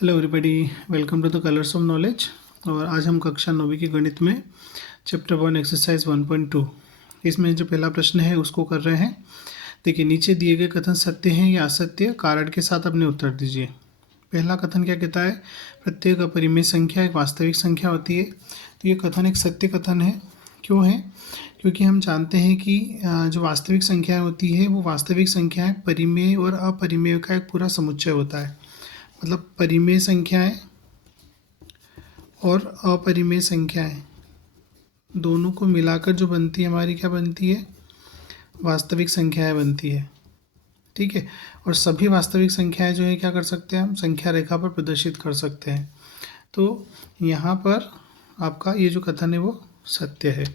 Hello everybody, welcome to the colours of knowledge. और आज हम कक्षा 9वीं के गणित में चैप्टर 1 एक्सरसाइज 1.2 इसमें जो पहला प्रश्न है उसको कर रहे हैं। देखिए, नीचे दिए गए कथन सत्य हैं या असत्य, कारण के साथ अपने उत्तर दीजिए। पहला कथन क्या कहता है? प्रत्येक अपरिमेय संख्या एक वास्तविक संख्या होती है। तो ये कथन एक सत्य कथन है। क्यों है? क्योंकि हम जानते हैं कि जो वास्तविक संख्याएं होती है वो वास्तविक संख्याएं परिमेय और अपरिमेय का एक पूरा समुच्चय होता है। मतलब परिमेय संख्याएं और अपरिमेय संख्याएं दोनों को मिलाकर जो बनती है हमारी क्या बनती है? वास्तविक संख्याएं बनती है। ठीक है। और सभी वास्तविक संख्याएं जो है क्या कर सकते हैं हम? संख्या रेखा पर प्रदर्शित कर सकते हैं। तो यहाँ पर आपका ये जो कथन है वो सत्य है।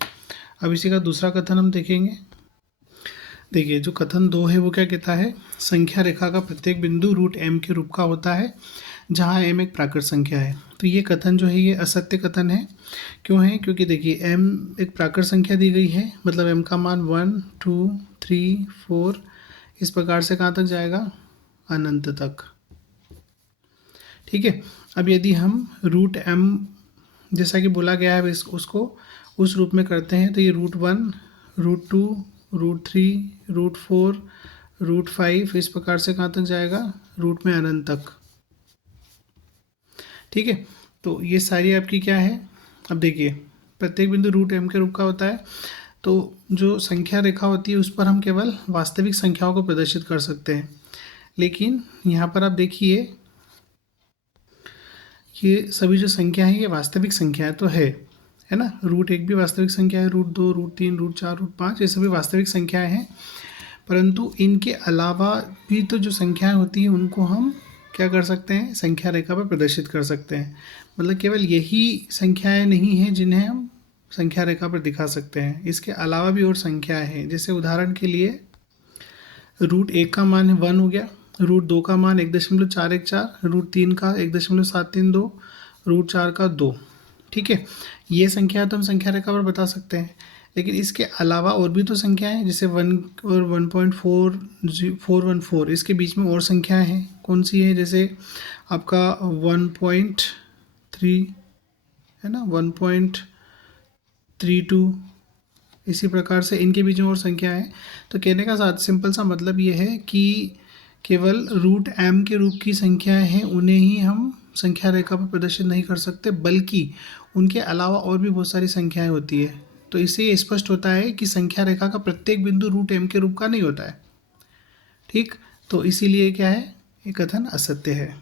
अब इसी का दूसरा कथन हम देखेंगे। देखिए, जो कथन 2 है वो क्या कहता है? संख्या रेखा का प्रत्येक बिंदु रूट m के रूप का होता है, जहाँ m एक प्राकृत संख्या है। तो ये कथन जो है ये असत्य कथन है। क्यों है? क्योंकि देखिए m एक प्राकृत संख्या दी गई है, मतलब m का मान 1, 2, 3, 4 इस प्रकार से कहाँ तक जाएगा? अनंत तक। ठीक है। अब यदि हम रूट m जैसा कि बोला गया है उसको उस रूप में करते हैं तो ये root 1, root 2, root 3, root 4, root 5 इस प्रकार से कहाँ तक जाएगा? रूट में अनंत तक। ठीक है। तो ये सारी आपकी क्या है? अब देखिए, प्रत्येक बिंदु रूट m के रूप का होता है। तो जो संख्या रेखा होती है उस पर हम केवल वास्तविक संख्याओं को प्रदर्शित कर सकते हैं। लेकिन यहाँ पर आप देखिए, ये सभी जो संख्या है ये वास्तविक संख्या तो है ना। रूट 1 भी वास्तविक संख्या है, रूट 2, रूट 3, रूट 4, रूट 5 ये सभी वास्तविक संख्याएं हैं। परंतु इनके अलावा भी तो जो संख्याएं होती हैं उनको हम क्या कर सकते हैं? संख्या रेखा पर प्रदर्शित कर सकते हैं। मतलब केवल यही संख्याएं नहीं हैं जिन्हें हम संख्या रेखा पर दिखा सकते हैं, इसके अलावा भी और संख्याएं हैं। जैसे उदाहरण के लिए रूट 1 का मान 1 हो गया, रूट 2 का मान 1.414, रूट 3 का 1.732, रूट 4 का 2। ठीक है। ये संख्या तो हम संख्या रेखा पर बता सकते हैं। लेकिन इसके अलावा और भी तो संख्याएं हैं, जैसे 1 और 1.414 इसके बीच में और संख्याएं हैं। कौन सी है? जैसे आपका 1.3 है ना, 1.32 इसी प्रकार से इनके बीच में और संख्या है। तो कहने का साथ सिंपल सा मतलब ये है कि केवल रूट m के रूप की संख्याएं हैं उन्हें ही हम संख्या रेखा पर प्रदर्शित नहीं कर सकते, बल्कि उनके अलावा और भी बहुत सारी संख्याएं होती है। तो इससे ये स्पष्ट होता है कि संख्या रेखा का प्रत्येक बिंदु रूट m के रूप का नहीं होता है। ठीक। तो इसीलिए क्या है? ये कथन असत्य है।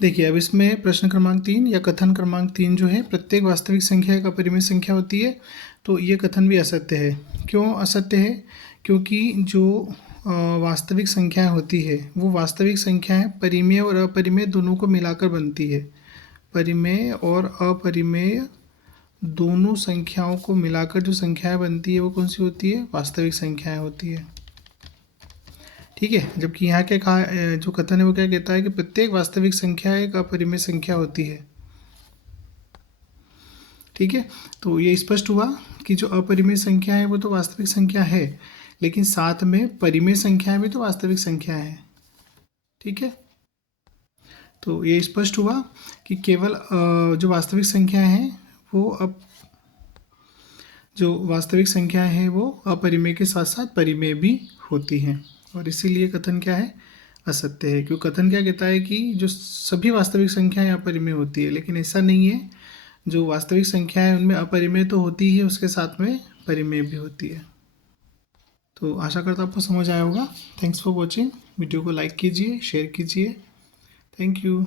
देखिए, अब इसमें प्रश्न क्रमांक 3 या कथन क्रमांक 3 जो है, प्रत्येक वास्तविक संख्या एक अपरिमेय संख्या होती है। तो ये कथन भी असत्य है। क्यों असत्य है? क्योंकि जो वास्तविक संख्याएं होती है वो वास्तविक संख्याएं परिमेय और अपरिमेय दोनों को मिलाकर बनती है। परिमेय और अपरिमेय दोनों संख्याओं को मिलाकर जो संख्याएं बनती है वो कौन सी होती है? वास्तविक संख्याएं होती है। ठीक है। जबकि यहाँ क्या कहा, जो कथन है वो क्या कहता है कि प्रत्येक वास्तविक संख्या एक अपरिमेय संख्या होती है। ठीक है। तो ये स्पष्ट हुआ कि जो अपरिमेय संख्या है वो तो वास्तविक संख्या है, लेकिन साथ में परिमेय संख्याएं भी तो वास्तविक संख्या है। ठीक है। तो ये स्पष्ट हुआ कि केवल जो वास्तविक संख्या है वो जो वास्तविक संख्याएं हैं वो अपरिमेय के साथ साथ परिमेय भी होती हैं। और इसीलिए कथन क्या है? असत्य है। क्योंकि कथन क्या कहता है कि जो सभी वास्तविक संख्याएं अपरिमेय होती है, लेकिन ऐसा नहीं है। जो वास्तविक संख्या है उनमें अपरिमेय तो होती ही है, उसके साथ में परिमेय भी होती है। तो आशा करता हूँ आपको समझ आया होगा। Thanks for watching. वीडियो को लाइक कीजिए, शेयर कीजिए। Thank you.